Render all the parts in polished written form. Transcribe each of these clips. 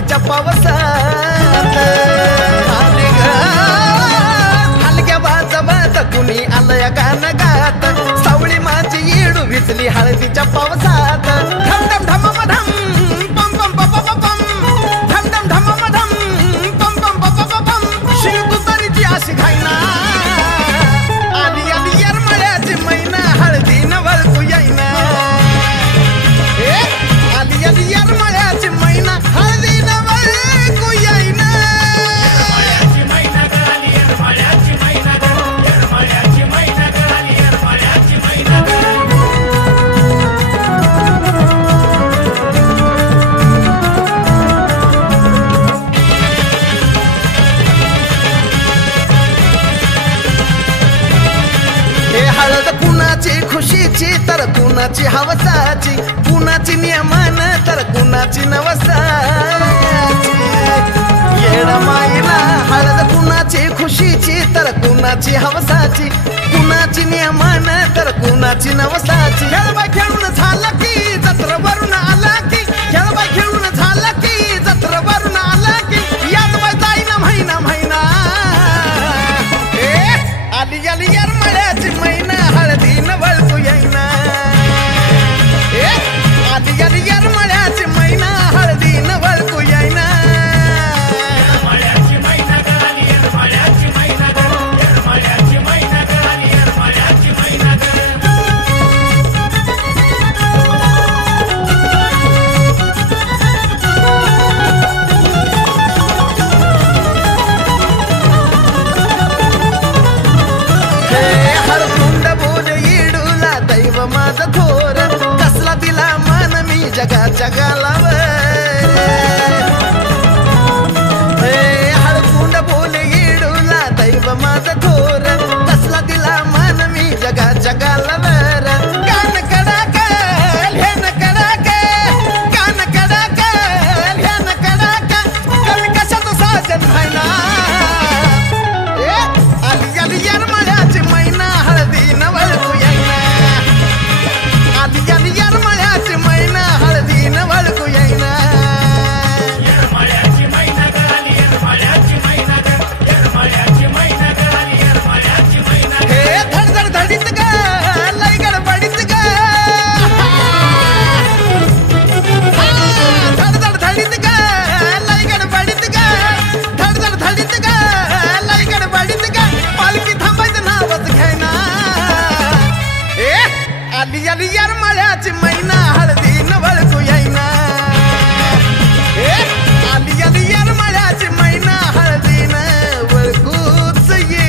हळदीच्या पावसात आली ग हलक्या वाजवत कुणी आलंय गाण गात सावळी माझी येडू भिजली हळदीच्या पावसात ढम ढम ढम ढम पम पम पम पम पम ढम ढम ढम ढम पम पम पम पम शिव तुतारीची अशी घाईना आली आली येरमाळ्याची मैना हळदी न वळकू येईना आली आली येरमाळ्याची मैना हळदी न वळकू येईना हळद कुणाची खुशीची तर कुणाची हवसाची कुणाची नियमान तर कुणाची नवसाची येडा माईला हळद कुणाची खुशीची तर कुणाची हवसाची कुणाची नियमान तर कुणाची नवसाची खेळबाई खेळून झाला की जत्रवरून आला की खेळबाई खेळून झाला की जत्रवरून आला की याद बाई जाईना महिना महिना आली आली येरमाळ्याची मैना हळदी न वळकू येईना आली आली येरमाळ्याची मैना हळदी न वळकू येईना माझा थोर कसला दिला मान मी जगा जगाला हळकुंड बोले येडूला दैव माझा थोर कसला दिला मान मी जगा जगाला वर कान कडाकल ह्यान कडाकल कान कडाकल ह्यान कडाकल कमी कशात साजन व्हायना आली आली येरमाळ्याची मैना हळदी न वळकू येईना आली आली येरमाळ्याची मैना हळदी न वळकू येईना हे धडधड धडीत ग लय गडबडीत ग धडधड धडीत ग लय गडबडीत ग धडधड धडीत ग लय गडबडीत ग पालखी थांबायचं नावच घ्यायना आली आली येरमाळ्याची मैना हळदी न वळकू येईना आली आली येरमाळ्याची मैना हळदी न वळकूच येईना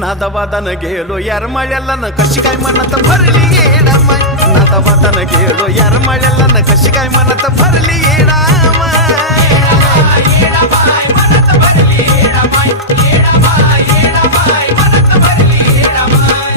नादावादान गेलो येरमाळ्याला न कशी काय मनात भरली येडा माय नादावादान गेलो येरमाळ्याला न कशी काय मनात भरली येडा माय येडा बाय मनात भरली येडा माय येडा बाय मनात भरली येडा माय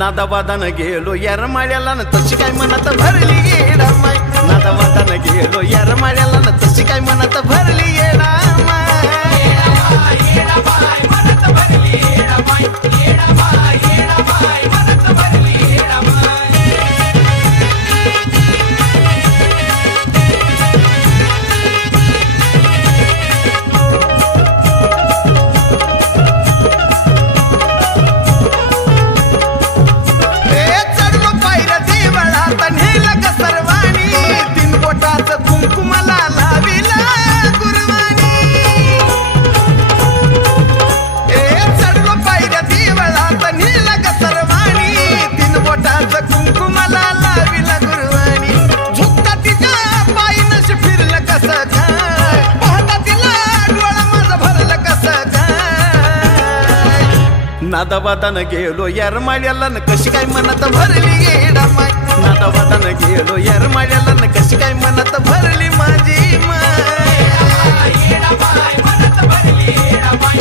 नादावादान गेलो येरमाळ्याला न तशी काय मनात भरली येडा माय नादावादान गेलो येरमाळ्याला न तशी काय मनात भरली येडा माय येडा बाय मनात भरली नादाबादान गेलो येरमाळ्याला न कशी काय मनात भरली येडा माय नादाबादान गेलो येरमाळ्याला न कशी काय मनात भरली माझी माय येडा माय मनात भरली येडा माय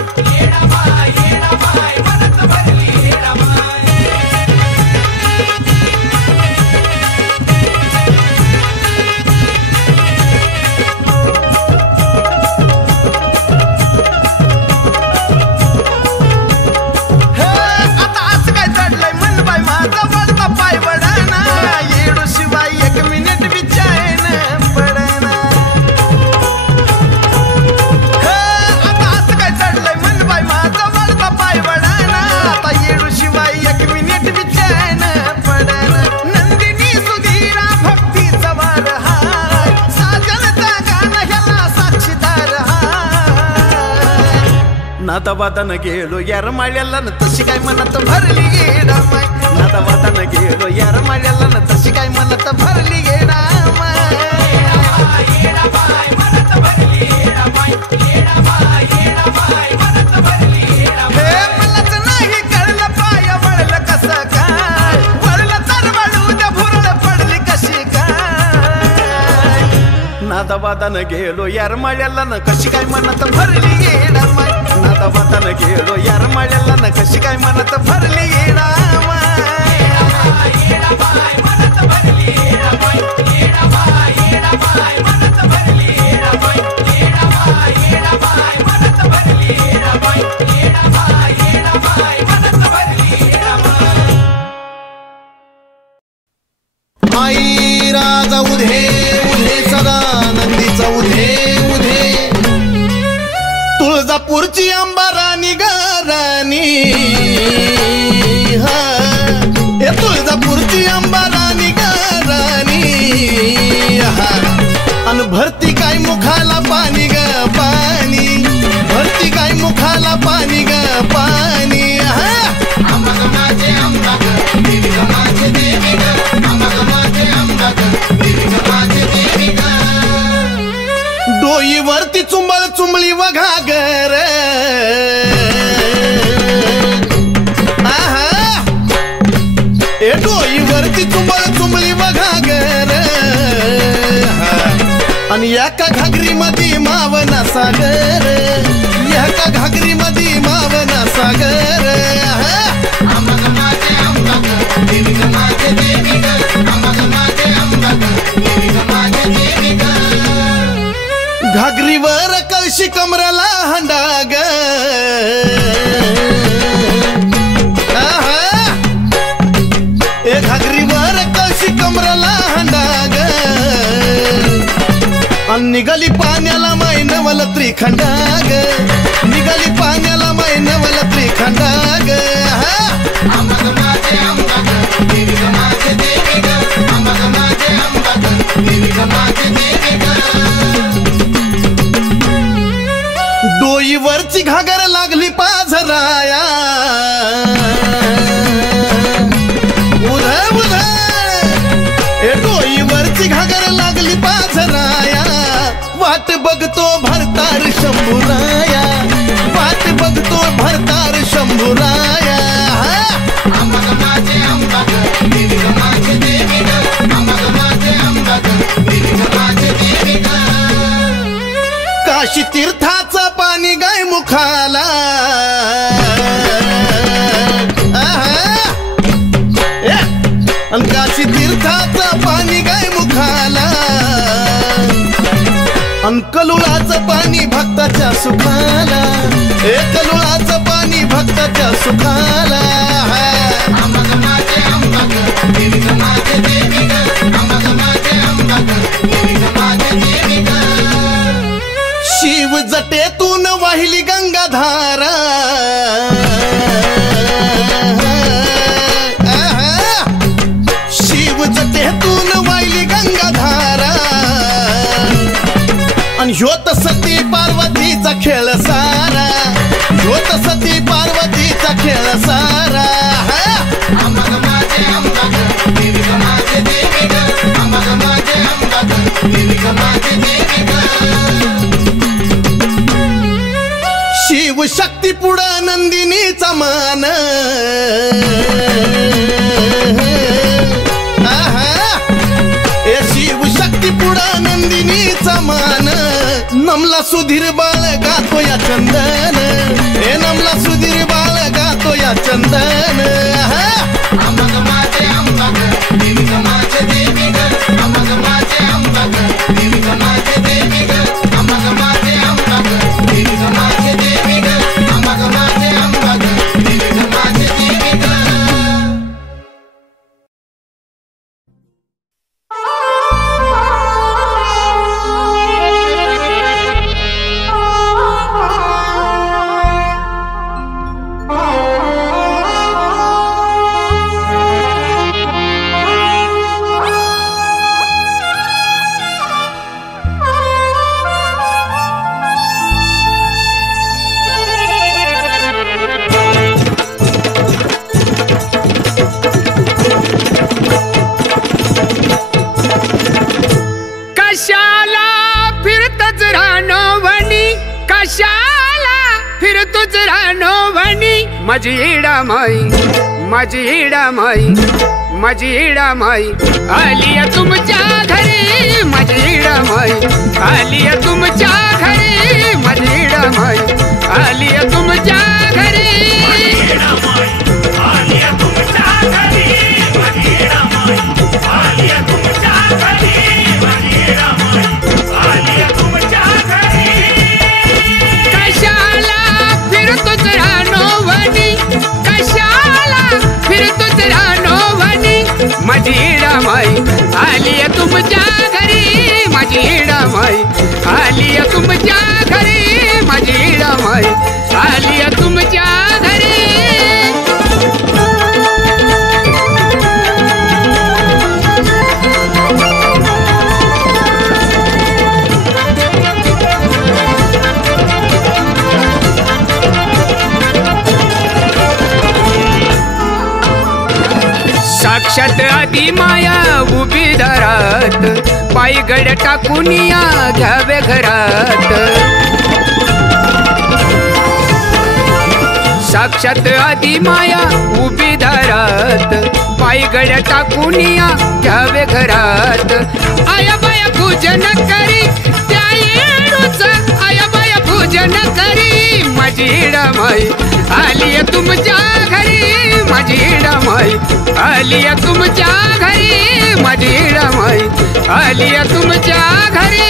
येडा माय मनात भरली येडा माय नादाबादान गेलो येरमाळ्याला न तशी काय मनात भरली येडा माय नादाबादान गेलो येरमाळ्याला न तशी काय मनात भरली येडा माय येडा माय मनात भरली येडा माय येडा माय मनात भरली येडा हे मलाच नाही कळलं पाय वळलं कसं काय वळलं तर वळू द्या भुरळ पडली कशी काय नादाबादान गेलो येरमाळ्याला न कशी काय मनात भरली येडा माय नादाबादान गेलो येरमाळ्याला न कशी काय मनात भरली येडा माय येडा माय मनात भरली येडा माय येडा माय मनात भरली येडा माय येडा माय मनात भरली येडा माय येडा माय मनात भरली येडा माय आई राजा उधे उधे सदा नंदीचा उधे उधे तुळजापूरची अंबाराणी गाराणी हा हे तुळजापूरची अंबाराणी गाराणी हा अन भरती काय मुखाला पाणी ग पाणी भरती काय मुखाला पाणी ग पाणी हा अंबा माझे अंबा ग देवी ग माझे देवी ग अंबा माझे अंबा ग देवी ग माझे देवी ग डोईवरती चुंबळ चुंबळी वघागर आहा ए डोईवरती चुंबळ चुंबळी वघागर आणि एका घागरी मध्ये मावना सागर एका घागरी मध्ये मावना सागर अंबा माझे अंबा ग देवी ग माझे देवी ग अंबा माझे अंबा ग देवी ग माझे देवी ग घागरीवर कळशी कमराला हंडाग ए घागरीवर कळशी कमराला हंडाग निघाली पाण्याला मैनवल त्रिखंडाग निघाली पाण्याला मैनवल त्रिखंडाग अंबा माझे अंबा ग देवी ग माझे देवी ग अंबा माझे अंबा ग देवी ग माझे देवी ग डोईवरची घागर लागली पाझराया उध उध ए डोईवरची घागर लागली पाझराया वाट बघतो भरतार शंभूराया वाट बघतो भरतार शंभूराया अंबा माझे अंबा ग देवी ग माझे देवी ग अंबा माझे अंबा ग देवी ग माझे देवी ग काशी तीर्थाचं पाणी गाय मुखाला काशी तीर्थाचं पाणी गाय मुखाला कलुळाचं पाणी भक्ताच्या सुखाला हे कलुळाचं पाणी भक्ताच्या सुखाला अंबा माझे अंबा ग देवी ग माझे देवी ग अंबा माझे अंबा ग देवी ग माझे देवी ग शिव जटेतून वाहिली गंगाधारा शिव जटेतून वाहिली गंगाधारा आणि ह्योत सती पार्वतीचा खेळ सारा ह्योत सती पार्वतीचा खेळ सारा अंबा माझे अंबा ग देवी ग माझे देवी ग अंबा माझे अंबा ग देवी ग माझे देवी ग शिव शक्ती पुढं नंदिनीचा मान नमला सुधीर बाळ गातो या चंदन, हे नमला सुधीर बाळ गातो या चंदन. अमग माझे अंबग देवी ग माझे देवी ग, अमग माझे अंबग देवी ग माझे देवी ग, अमग माझे अंबग देवी ग माझे देवी ग, अमग माझे अंबग देवी ग माझे देवी ग. माझी इडामाई, माझी इडामाई, माझी इडामाई आलिया तुमच्या घरी, माझी इडामाई आलिया तुमच्या घरी, माझी इडामाई आलिया तुमच्या घरी. माझी इडामाई आलिया तुमच्या घरी, माझी इडामाई आलिया तुमच्या घरी, माझी इडामाई आलिया तुमच्या घरी. साक्षात आदी माया उभी दारात, पायगड टाकून या घ्यावे घरात. साक्षात आदी माया उभी दारात, पायगड टाकून या घ्यावे घरात. आया बाया पूजन करी त्या येडूच, आया बाया पूजन करी. माझी इडामाई आलिया तुमच्या घरी, माझी इडामाई आलिया तुमच्या घरी, माझी इडामाई आलिया तुमच्या घरी.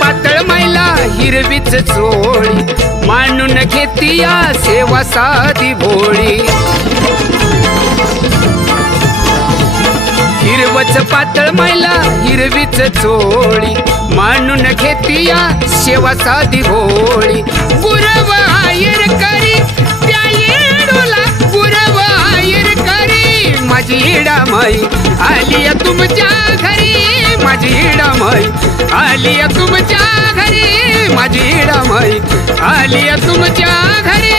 पातळ मैला हिरवीच चोळी, मानून घेतिया सेवा साधी भोळी. हिरवच पातळ मैला हिरवीच चोळी, मानून घेतिया सेवा साधी भोळी. गुरव आयर करी त्या येडूला, गुरव आयर करी. माझी इडामाई आलिया तुमच्या घरी, माझी इडामाई आलिया तुमच्या घरी, माझी इडामाई आलिया तुमच्या घरी.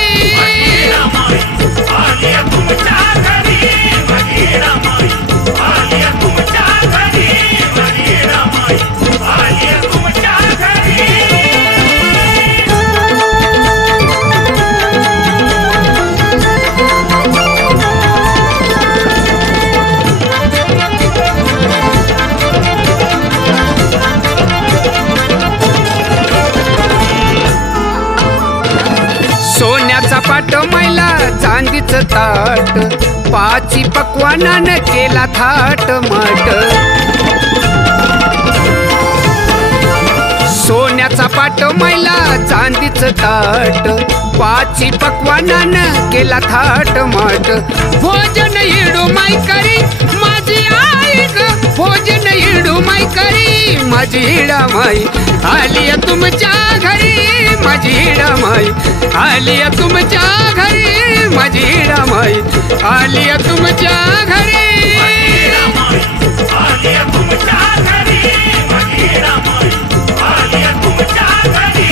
सोन्याचा पाट मैला चांदीच ताट, पाची पक्वानानं केला थाट माट. सोन्याचा पाट मैला चांदीच ताट, पाची पक्वानानं केला थाट माट. भोजन येडू माई करी माझी आई ग, भोजन येडू माई करी. माझी इडामाई आलिया तुमच्या घरी, माझी इडामाई आलिया तुमच्या घरी, माझी इडामाई आलिया तुमच्या घरी. तुमच्या घरी, माझी इडामाई आलिया तुमच्या घरी.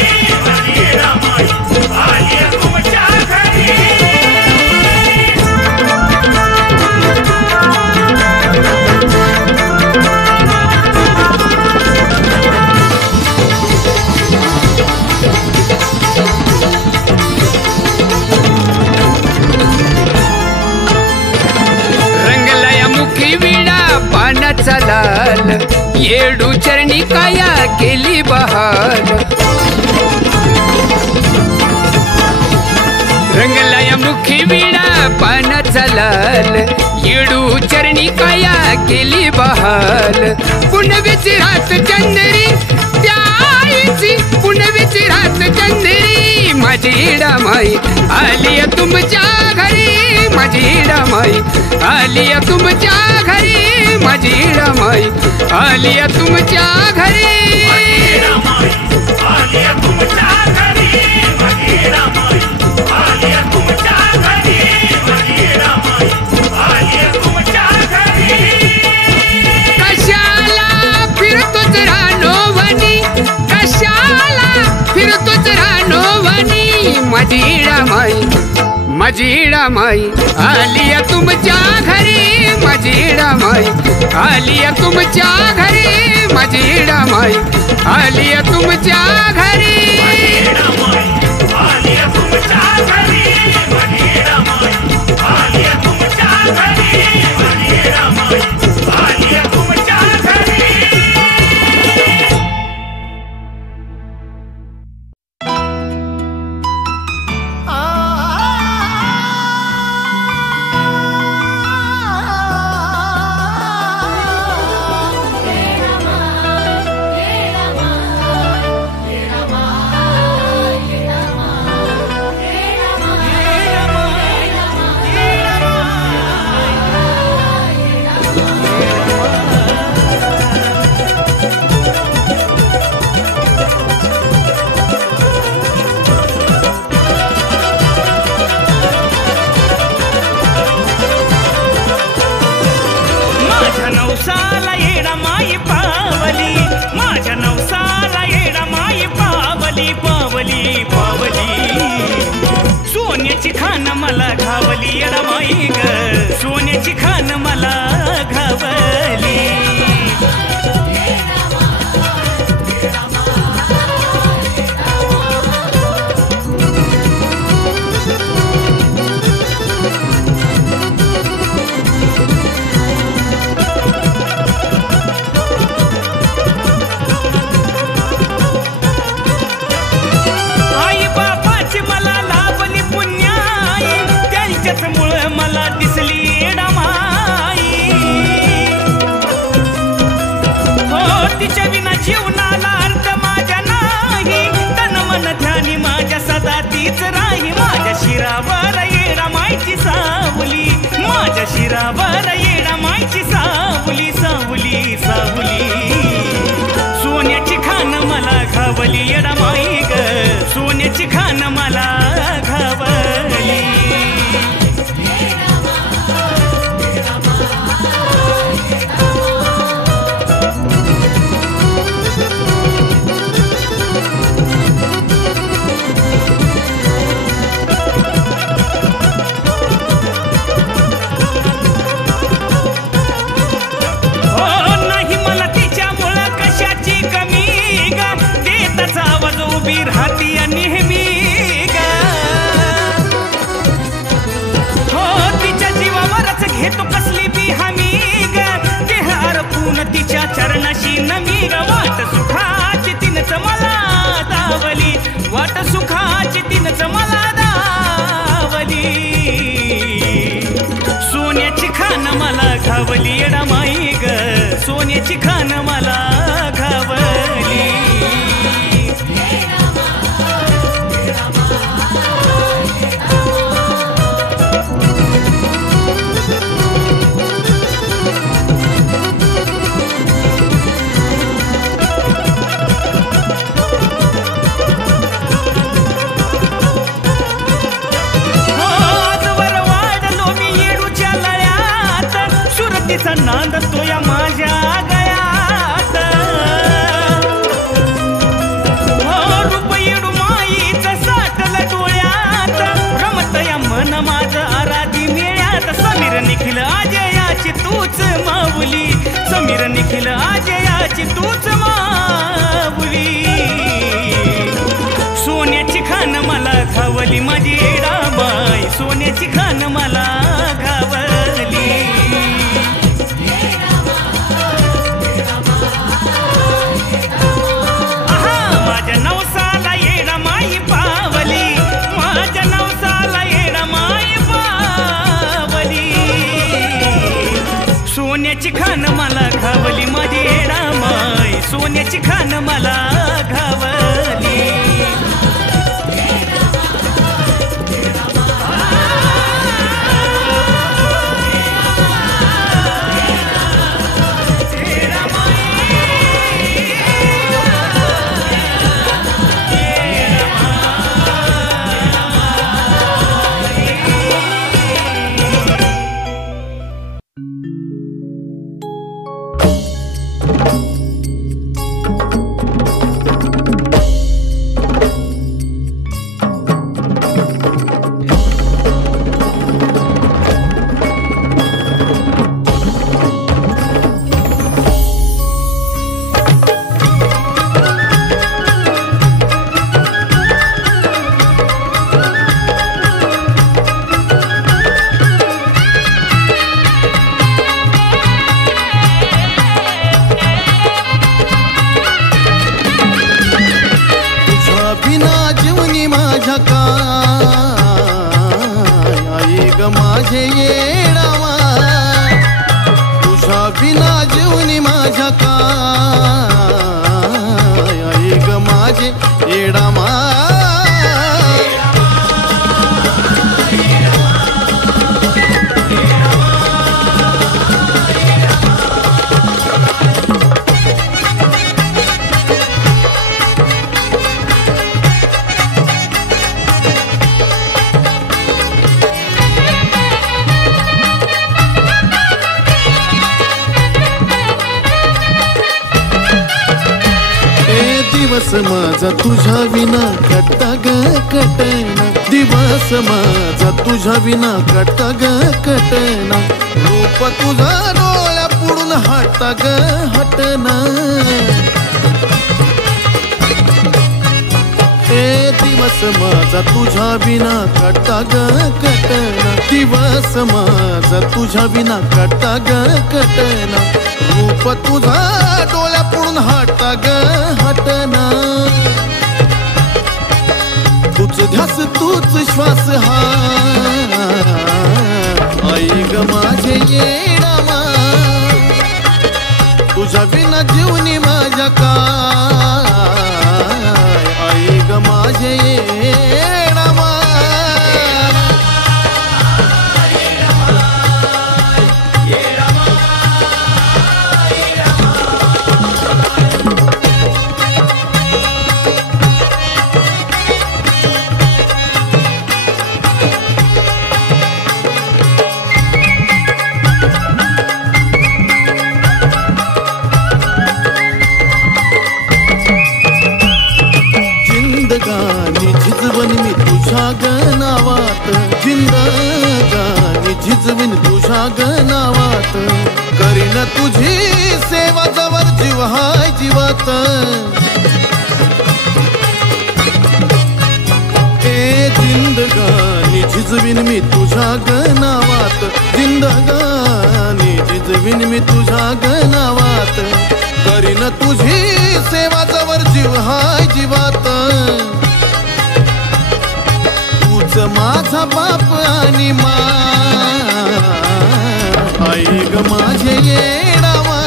पानाचा लाल येडू चरणी काया केली बहाल रंगला या मुखी विडा पानाचा लाल येडू चरणी काया केली बहाल पुनवीची रात चंद्री त्या आईची पुनवीची रात चंद्री माझी इडामाई आली तुमच्या घरी माझी इडामाई आली तुमच्या घरी माझी इडामाई आली तुमच्या घरी कशाला फिरतोच रानो वनी कशाला फिरतोच रानो वनी माझी इडामाई माझी इडामाई आली तुमच्या घरी माझी इडामाई आली तुमच्या घरी माझी इडामाई आली तुमच्या घरी सोन्याची खान मला घावली येडामाई ग सोन्याची खान मला घावली मला दिसली येडामाई हो तिच्या विना जीवनाला अर्थ माझ्या नाही तन मन ध्यानी माझ्या सदा तीच राही माझ्या शिरावर येडामाईची सावली माझ्या शिरावर येडामाईची सावली सावली सावली सोन्याची खान मला घावली येडामाई ग सोन्याची खान मला घावली राहती नेहमी ग हो तिच्या जीवावरच घेतो कसली बी हमी ग देह अर्पून तिच्या चरणाशी नमी ग वाट सुखाची तिनच मला दावली वाट सुखाची तिनच मला दावली सोन्याची खान मला घावली येडामाई ग सोन्याची खान मला घावली तिचा नांद तो या माझ्या गयात हो रूप येडू माईचं साठल डोळ्यात रमत या मन माझं आराधी मेळ्यात समीर निखिल आजयाची तूच माऊली समीर निखिल आजयाची तूच माऊली सोन्याची खान मला घावली माझी येडामाई सोन्याची खान मला घावली सोन्याची खान मला घावली माझी येडामाई, सोन्याची खान मला घावली. माझे येडावा, तुझ्या बिना जीवनी माझ्या काय, आई ग माझे येडावा. दिवस माझा तुझ्या विना कटा ग कटना, दिवस माझा तुझ्या विना कटा ग कटना, रूप तुझा डोळ्या पुढून हटा ग हटना. दिवस माझा तुझ्या विना कटा ग कटना, दिवस माझा तुझ्या विना कटा ग कटना, रूप तुझा डोळ्या पुढून हटा ग हटना. तूच ध्यास तूच श्वास हा, आई ग माझे येडावा, तुझ्या विना जीवनी माझ्या काय, आई ग माझे येडावा. जिंदगानी झिजवन मी तुझ्या गनावात, जिंदगानी झिजवीन तुझ्या गनावात, करीन तुझी सेवा जवर जीव हाय जीवात. जिंदगानी झिजवीन मी तुझ्या गनावात, जिंदगानी झिजवीन मी तुझ्या गनावात, करीन तुझी सेवा जवर जीव हाय जीवात. तूच माझा बाप आणि माय, आई ग माझे येडावा,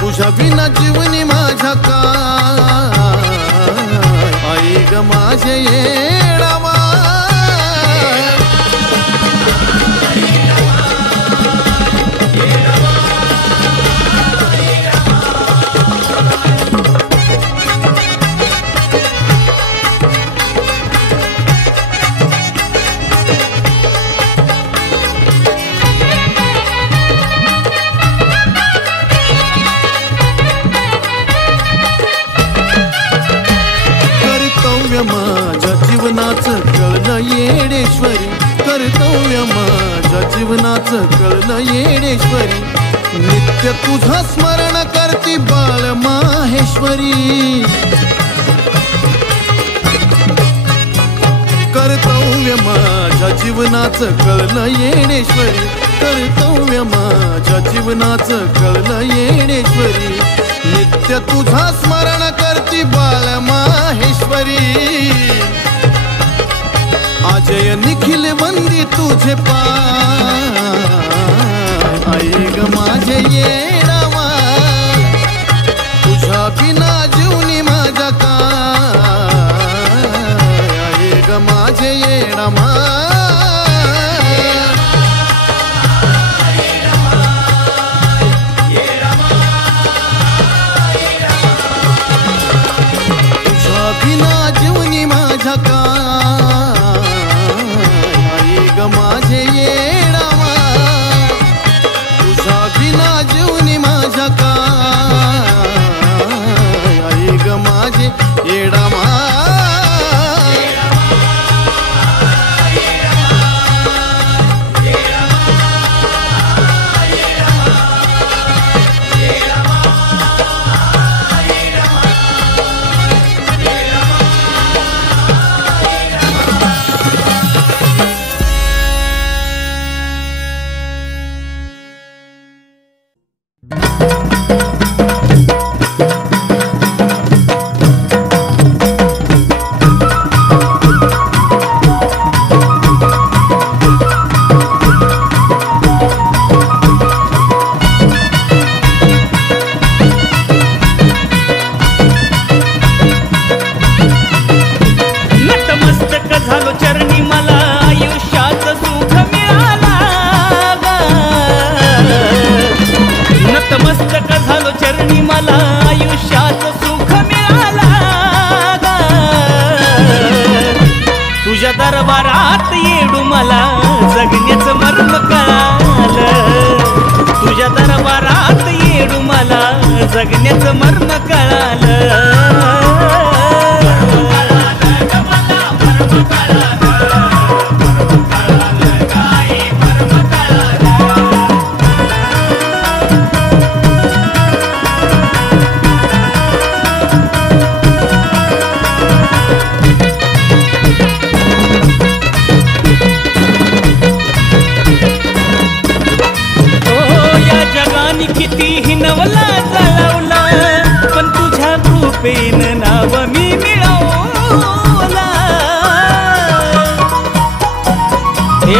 तुझ्या बिना जीवनी माझ्या काय, आई ग माझे येडावा. माझ्या जीवनाचं कळलं येडेश्वरी, कर्तव्य माझ्या जीवनाचं कळलं येडेश्वरी, नित्य तुझं स्मरण करती बाळ माहेश्वरी. कर्तव्य माझ्या जीवनाचं कळलं येडेश्वरी, कर्तव्य माझ्या जीवनाचं कळलं येडेश्वरी, नित्य तुझं स्मरण करती बाळ माहेश्वरी. अजय निखिल वंदी तुझे पाय, आई ग माझे येडावा तुझा बिना जीवनी माझ्या काय आई ग माझे येडावा तुझ्या दरबारात येडू मला जगण्याचं मर्म कळालं तुझ्या दरबारात येडू मला जगण्याचं मर्म कळालं कितीही नवला जळवला पण तुझ्या कृपेन नाव मी मिळवला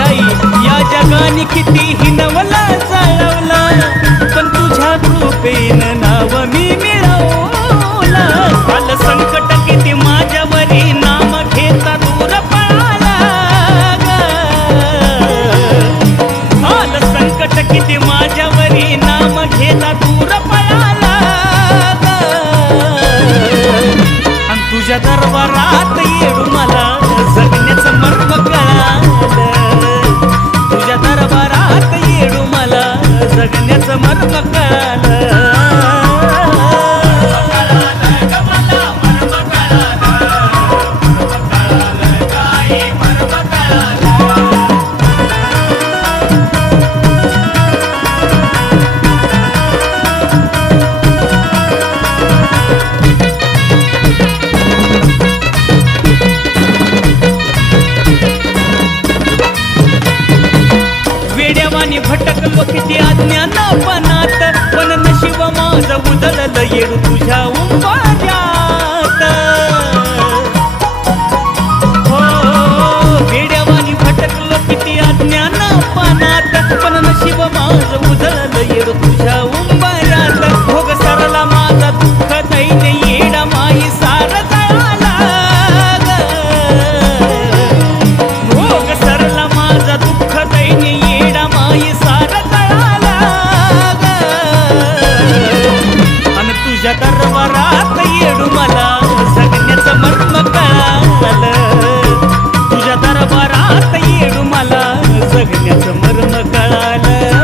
आई या जगाने कितीही नवला जळवला पण तुझ्या कृपेन नाव मी मिळवला आलं संकट किती माझ्यावरी नाम घेता दूर पळाला आलं संकट किती माझ्यावरी नाम घेता दूर पळाला आणि तुझ्या दरबारात येडू मला जगण्याचं मर्म कळालं तुझ्या दरबारात येडू मला जगण्याचं मर्म कळालं भटकलो किती अज्ञानापणात पण नशीब माझं उजळलं येडू तुझ्या उंबाऱ्यात हो वेड्यावानी भटकलो किती अज्ञानापणात पण नशीब माझं उजळलं येडू तुझ्या उंबाऱ्यात भोग सरला माझा दुःख दैन्य येडा माही सार जळाला भोग सरला माझा दुःख दैन्य येडा माही तुझ्या दरबारात येडू मला जगण्याचं मर्म कळालं तुझ्या दरबारात येडू मला जगण्याचं मर्म कळालं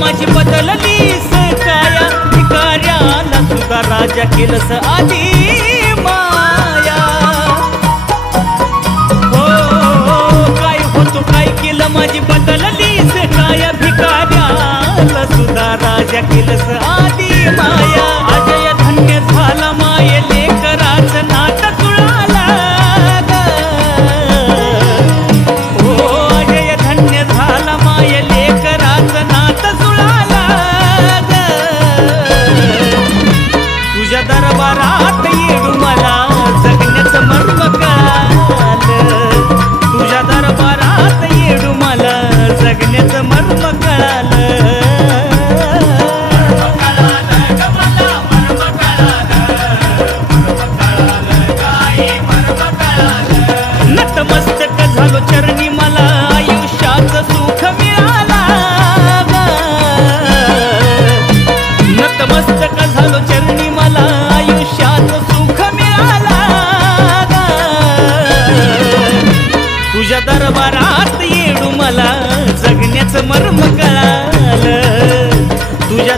माझी बदललीस काया भिकाऱ्याला सुद्धा राजा केलंस आधी माया हो काय होतो काय केलं माझी बदललीस काया भिकाऱ्याला सुद्धा राजा केलंस आधी माया अजय धन्य झाला माये लेकराचं नात जुळाला हो अजय धन्य झाला माये लेकराचं नात तुझ्या दरबारात येडू मला जगण्याचं मर्म कळालं तुझ्या दरबारात येडू मला जगण्याचं मर्म कळालं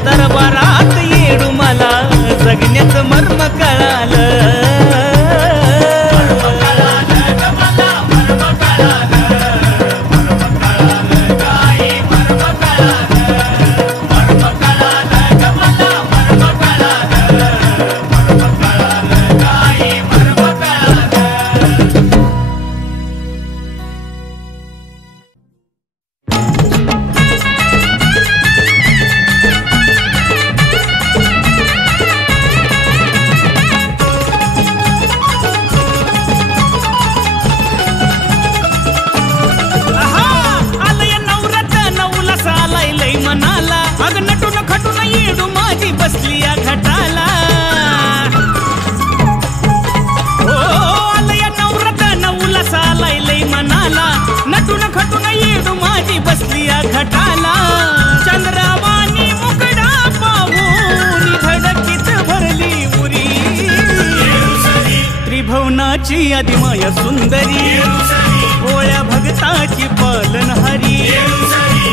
दरबारात येडू मला जगण्याचं मर्म कळालं. घटाला चंद्रावानी मुकडा पाहून धडकीच भरली उरी. त्रिभुवनाची आदिमाया सुंदरी भोळ्या भगताची पालनहारी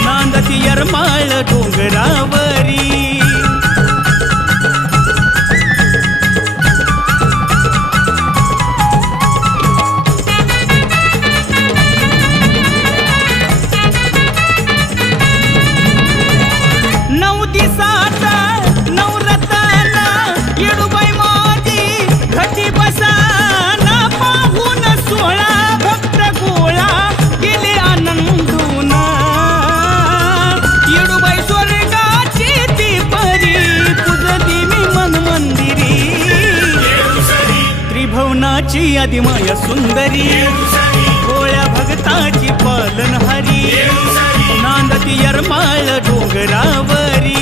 नांदती यरमाळ डोंगरावरी. त्रिभुवनाची आदिमाया सुंदरी भोळ्या भगताची पालनहारी नांदती यरमाळ डोंगरावरी.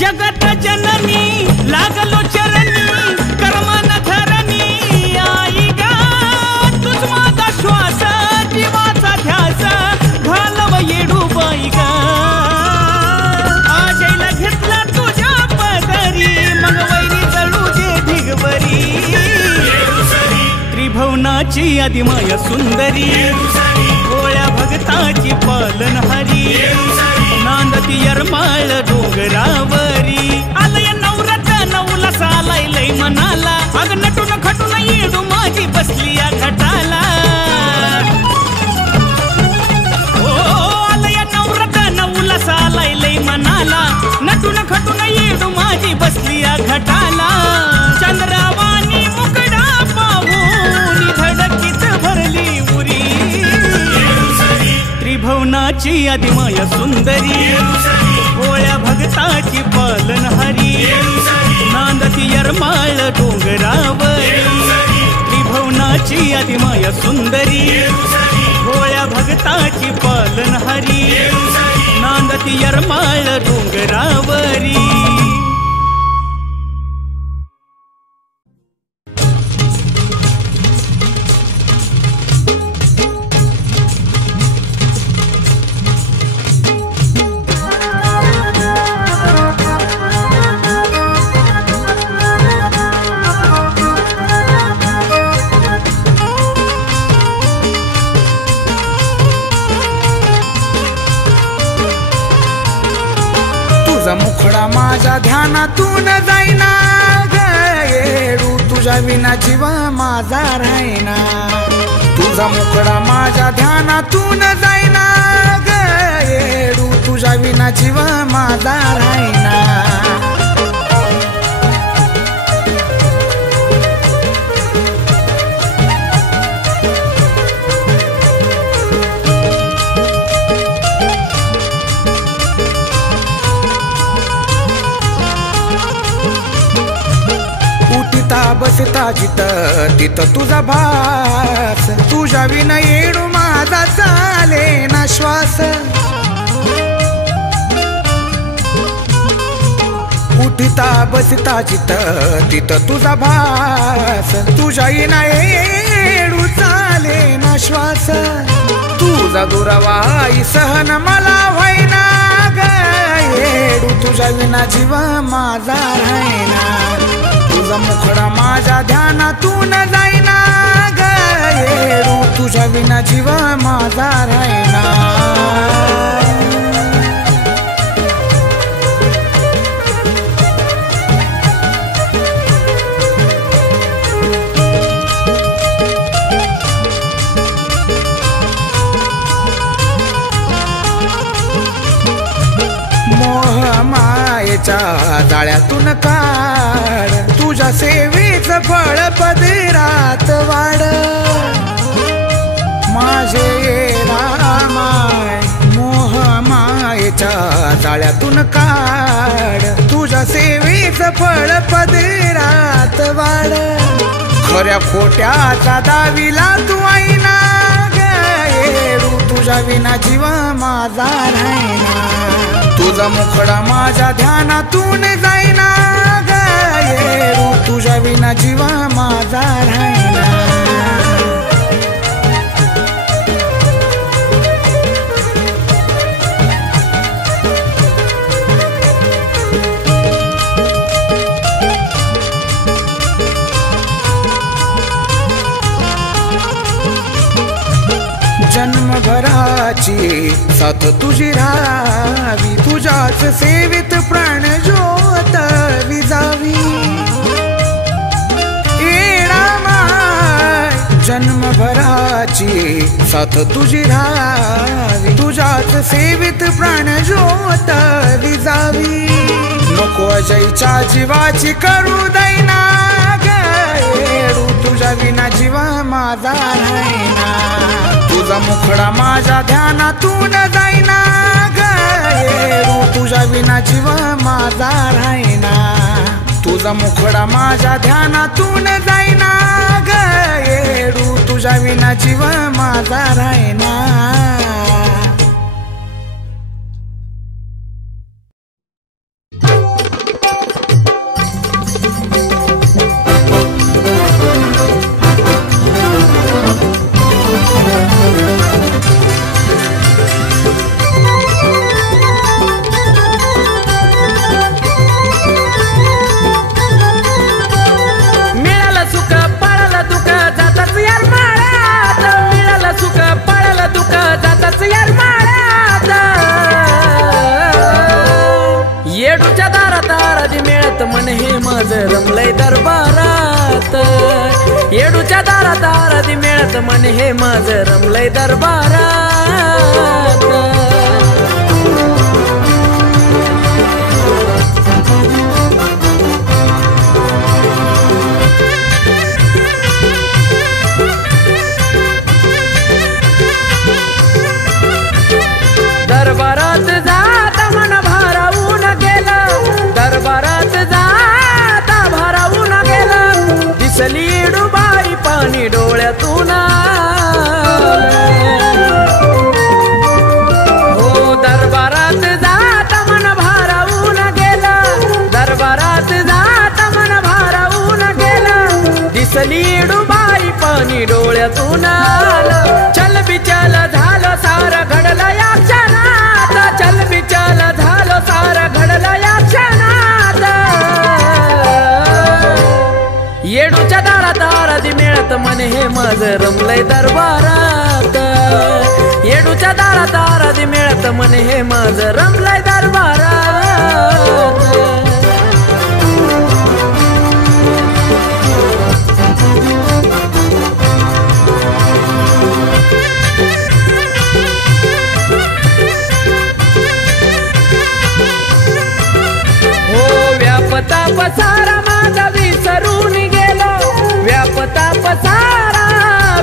जगत जननी लागलो चरणी कर्मन धरणी आई गा तुझ माझा श्वास जीवाचा ध्यास घालव येडूबाई गा. आजला घेतला तुझ्या पदरी मग वैरी जळू दे ढिगभरी. त्रिभुवनाची आदिमाया सुंदरी भोळ्या भगताची पालनहारी नांदती यरमाळ डोंगरावरी. आलय नवरत नवला सालाय लय मनाला अग नटून खटून येडू माझी बसली या घटाला. ओ आलय नवरत नवला सालाय लय मनाला नटून खटून येडू माझी बसली या घटाला. चंद्रावानी मुकडा पाहून धडकीच भरली उरी. त्रिभुवनाची आदिमाया सुंदरी भोळ्या भगताची पालनहारी नांदती यरमाळ डोंगरावरी. त्रिभुवनाची आदिमाया सुंदरी भोळ्या भगताची पालनहारी नांदती यरमाळ डोंगरावरी. तुझा मुखडा माझ्या ध्यानातून जाईना ग येडू तुझ्या विना जीव माझा राहीना. तुझा मुखडा माझ्या ध्यानातून जाईना ग येडू तुझ्या विना जीव माझा राहीना. बसता जिथं तिथं तुझा भास तुझ्या विना येडू माझा चाले ना श्वास. उठता बसता जिथं तिथं तुझा भास तुझ्या विना येडू चाले ना श्वास. तुझा दुरावाई सहन मला व्हायना ग येडू तुझ्या विना जीव माझा राहिना तुझा मुखडा माझ्या ध्यानातून जाईना ग येडू तुझ्या विना जीव माझा राहिना मायेच्या जाळ्यातून काढ तुझ्या सेवेचं फळ पदरात वाढ माझे रामाय मोह मायेच्या जाळ्यातून काढ तुझ्या सेवेचं फळ पदरात वाढ खऱ्या खोट्याचा दाविला तू आईना येडू तुझ्या विना जीव माझा राहिना तुझा मुखडा माझ्या ध्यानातून जाईना ग येडू तुझ्या विना जीव माझा राहिना जन्मभराची साथ तुझी राहावी तुझ्याच सेवेत प्राण ज्योत विजावी जन्मभराची साथ तुझी राहावी तुझ्याच सेवेत प्राण ज्योत विजावी नको अजयच्या जीवाची करू दैना येडू तुझ्या विना जीव माझा राहिना तुझा मुखडा माझ्या ध्यानातून जाईना ग येडू तुझ्या विना जीव माझा राहिना तुझा मुखडा माझ्या ध्यानातून जाईना ग येडू तुझ्या विना जीव माझा राहिना येडूच्या दारात आराधी मिळत मन हे माझं रमलय दरबारात येडूच्या दारात आराधी मिळत मन हे माझं रमलय दरबारात दरबारात जाता मन भारावून गेलं दरबारात जाता भारावून गेलं दिसली येडूबाई पाणी डोळ्यातून हो दरबारात जाता मन भारावून गेलं दरबारात जाता मन भारावून गेलं दिसली येडूबाई पाणी डोळ्यातून चल बिचल झालं सारं घडलं या क्षणात चल बिचल झालं सारं घडलं या क्षणात येडूच्या दारात आराधी मिळत मन हे माझं रमलय दरबारात येडूच्या दारात आराधी मिळत मन हे माझं रमलय दरबारात व्यापताप सारा माझा विसरून गेलो व्यापताप सारा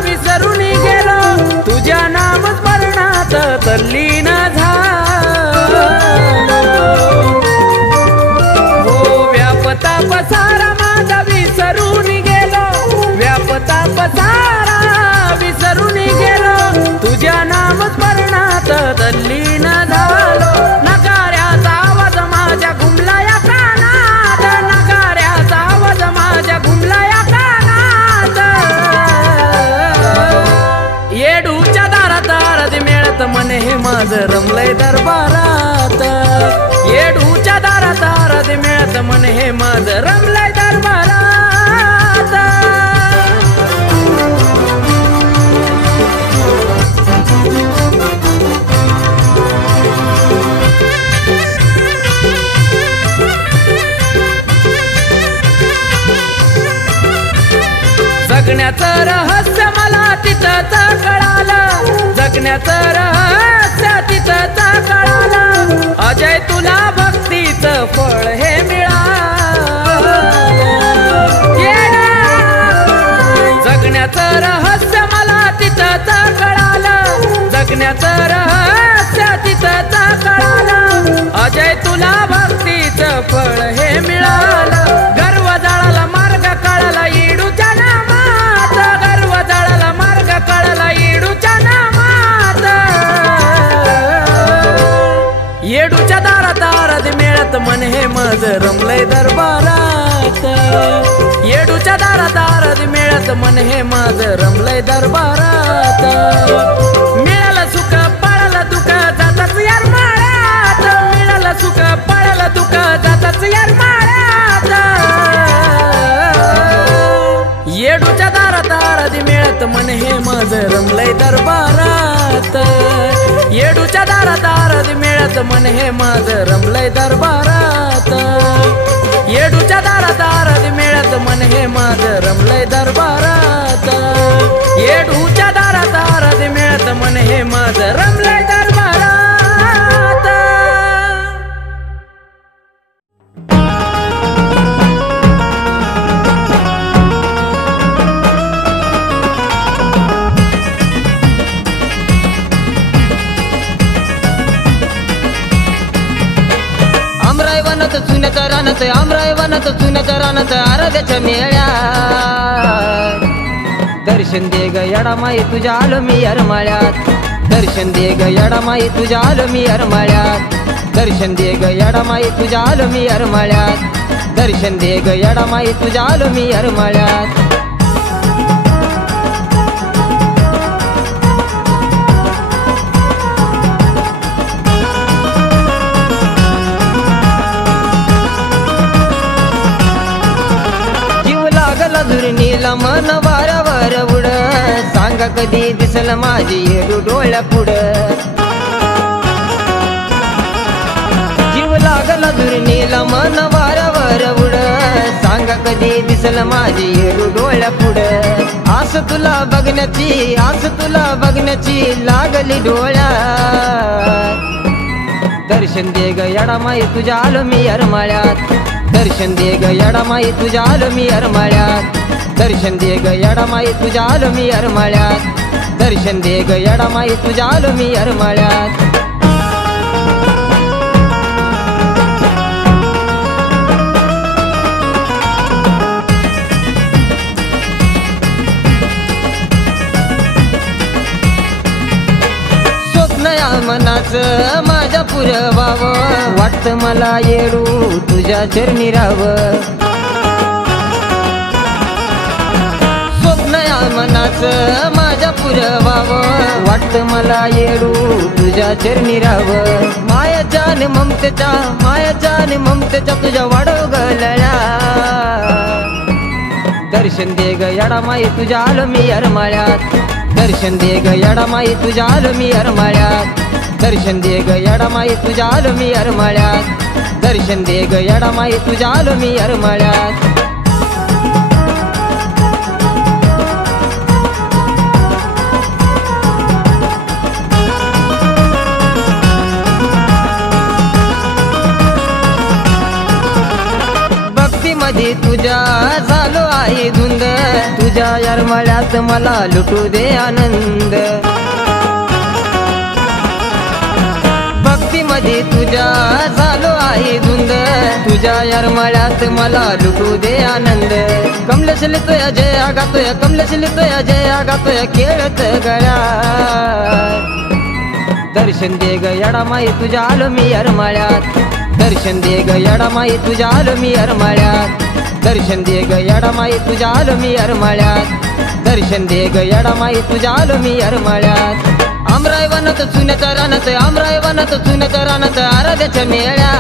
विसरून गेलो तुझ्या नाम स्मरणात तल्लीन झालो हो व्यापताप सारा माझा विसरून गेलो व्यापताप सारा विसरून गेलो तुझ्या नाम स्मरणात तल्लीन झालो नगाऱ्याचा आवाज माझ्या घुमला या कानात नगाऱ्याचा आवाज माझ्या घुमला या कानात येडूच्या दारात आराधी मिळत मन हे माझं रमलय दरबारात दारात मिळत मन हे माझं रमलंय दरबारात. जगण्याचं रहस्य मला तिथंच कळालं, जगण्याचं रहस्य तिथंच कळालं. अजय तुला भक्तीचं फळ हे मिळालं. जगण्याचं रहस्य मला तिथंच कळालं, जगण्याचं रहस्य तिथंच कळालं. अजय तुला भक्तीचं फळ हे मिळालं. गर्व जाळाला मार्ग कळाला येडूच्या नामात, गर्व जाळाला मार्ग कळाला येडूच्या नामात. येडूच्या दारात आराधी मिळत मन हे माझं रमलंय दरबारात. येडूच्या दारात आराधी मिळत मन हे माझं रमलंय दरबारात. मिळालं सुख पळालं दुःख जातच यार माळ्यात, मिळालं सुख पळालं दुःख जातच यार माळ्यात. येडूच्या दारात आराधी मिळत मन हे माझं रमलंय दरबारात. येडूच्या दारात आराधी मिळत मन हे माझं रमलंय दरबारात. येडूच्या दारात आराधी मिळत मन हे माझं रमलंय दरबारात. येडूच्या दारात आराधी मिळत मन हे माझं रमलंय दरबारात. चुन्याच्या रानात आमराय वनात चुन्याच्या रानात आराध्याच्या मेळ्या. दर्शन दे ग येडा माई तुझ्या आलो मी अरमाळ्यात, दर्शन दे ग येडा माई तुझ्या आलो मी अरमाळ्यात. दर्शन दे ग येडा माई तुझ्या आलो मी अरमाळ्यात, दर्शन दे ग येडा माई तुझ्या आलो मी अरमाळ्यात. नीला मन वारावर उड, सांगा कधी दिसल माझी येडू डोळ्या पुढं. जीव लागला दूर नीला मन वारावर उड, सांगा कधी दिसल माझी येडू डोळ्या पुढं. आस तुला बघण्याची, आस तुला बघण्याची लागली डोळ्या. दर्शन दे ग येडा माई तुझ्या आलो मी अरमाळ्यात, दर्शन दे ग येडा माई तुझ्या आलो मी अरमाळ्यात. दर्शन दे ग येडा माई तुझ्या आलो मी अरमाळ्यात, दर्शन दे ग येडा माई तुझ्या आलो मी अरमाळ्यात. मनाचं माझ्या पुरवावं, वाटतं मला येडू तुझ्या चरणी राहावं. स्वप्न या मनाचं माझ्या पुरवावं, वाटतं मला येडू तुझ्या चरणी राहावं. मायाच्या आणि ममतेच्या, मायाच्या आणि ममतेच्या तुझ्या वाढव गळल्या. दर्शन दे ग येडा माई तुझ्या आलो मी अरमाळ्यात, दर्शन दे ग येडा माई तुझ्या आलो मी अरमाळ्यात. दर्शन दे ग येडा माई तुझ्या आलो मी अरमाळ्यात, दर्शन दे ग येडा माई तुझ्या आलो मी अरमाळ्यात. भक्तीमध्ये तुझ्या झालो आहे धुंद, तुझ्या अरमाळ्यात मला लुटू दे आनंद. मध्ये तुझ्या झालो आहे धुंद, तुझ्या अरमाळ्यात मला लुटू दे आनंद. कमलेश लिहितोय जया गातोय, कमलेश लिहितोय जया गातोय खेळत गळ्या. दर्शन दे ग येडा माई तुझ्या आलो मी अरमाळ्यात, दर्शन दे ग येडा माई तुझ्या आलो मी अरमाळ्यात. दर्शन दे ग येडा माई तुझ्या आलो मी अरमाळ्यात, दर्शन दे ग येडा माई तुझ्या आलो मी अरमाळ्यात. आमराय वनात चुन्याच्या रानात, आमराय वनात चुन्याच्या रानात आराध्याच्या मेळ्या.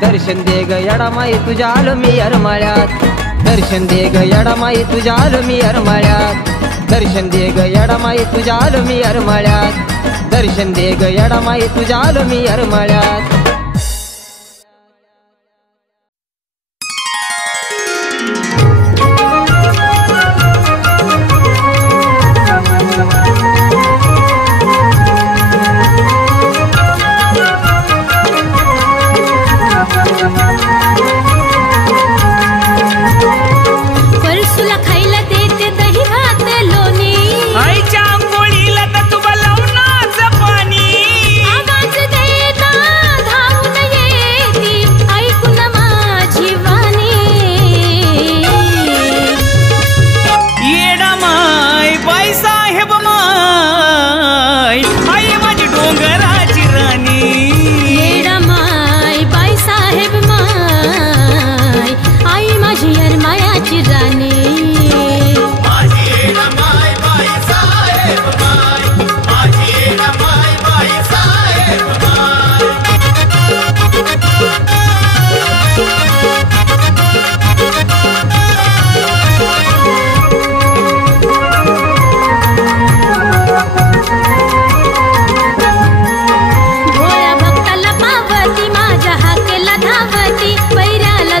दर्शन दे ग येडामाई तुझ्या आलो मी येरमाळ्यात दर्शन दे ग येडामाई तुझ्या आलो मी येरमाळ्यात दर्शन दे ग येडामाई तुझ्या आलो मी येरमाळ्यात दर्शन दे ग येडामाई तुझ्या आलो मी येरमाळ्यात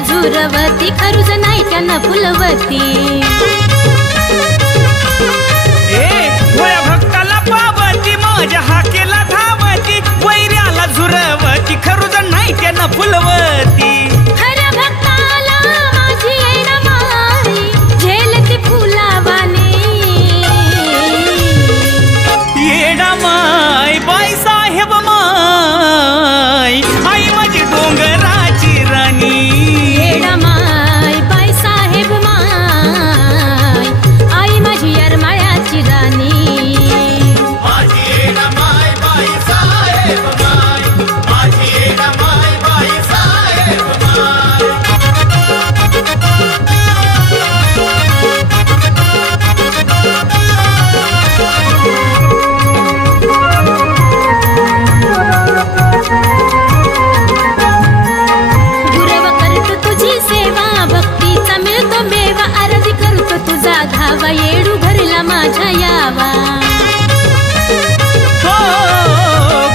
झुरवती खरुज नाही त्यांना फुलवती भोळ्या भक्ताला पावती माझ्या हाकेला धावती वैऱ्याला झुरवती खरुज नाही त्यांना फुलवती खऱ्या भक्ताला माझी येणा माई झेलती फुलावाने येडा माय बाई साहेब माय आई माझी डोंगराची राणी धावा येडू घरला माझ्या यावा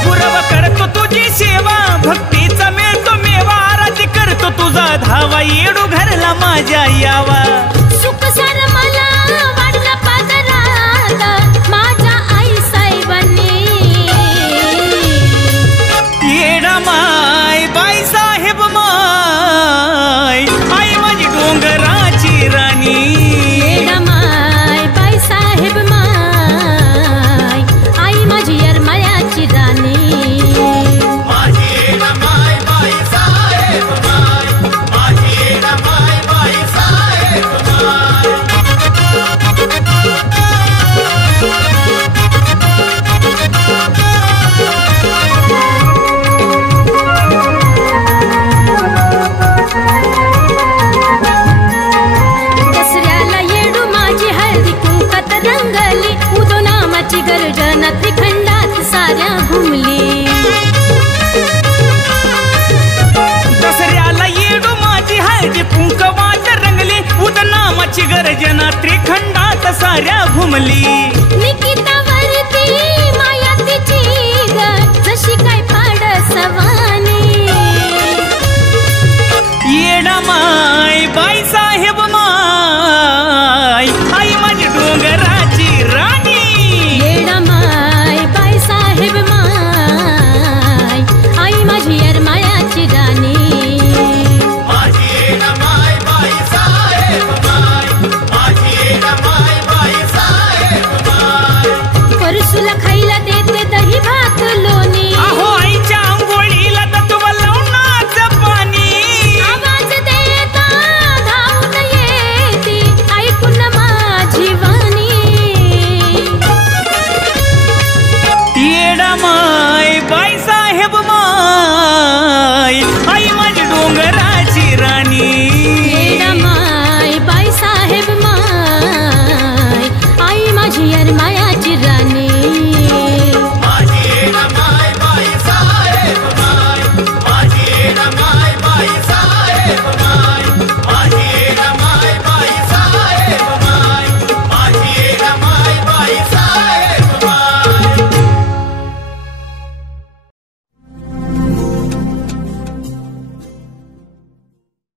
गुरव करतो तुझी सेवा भक्तीचा मिळतो मेवा आरती करतो तुझा धावा येडू घरला माझ्या यावा सुख सार मला वाढला पादरात माझ्या आई साहेबांनी येडा माय बाई साहेब माय आई माझी डोंगराची राणी गर्जना त्रिखंडात साऱ्या घुमली दसऱ्याला येडू माझी हळदी कुंकवात रंगली उदनामाची गर्जना त्रिखंडात साऱ्या घुमली निकितावरती माया तिची ग जशी काय पाड सवा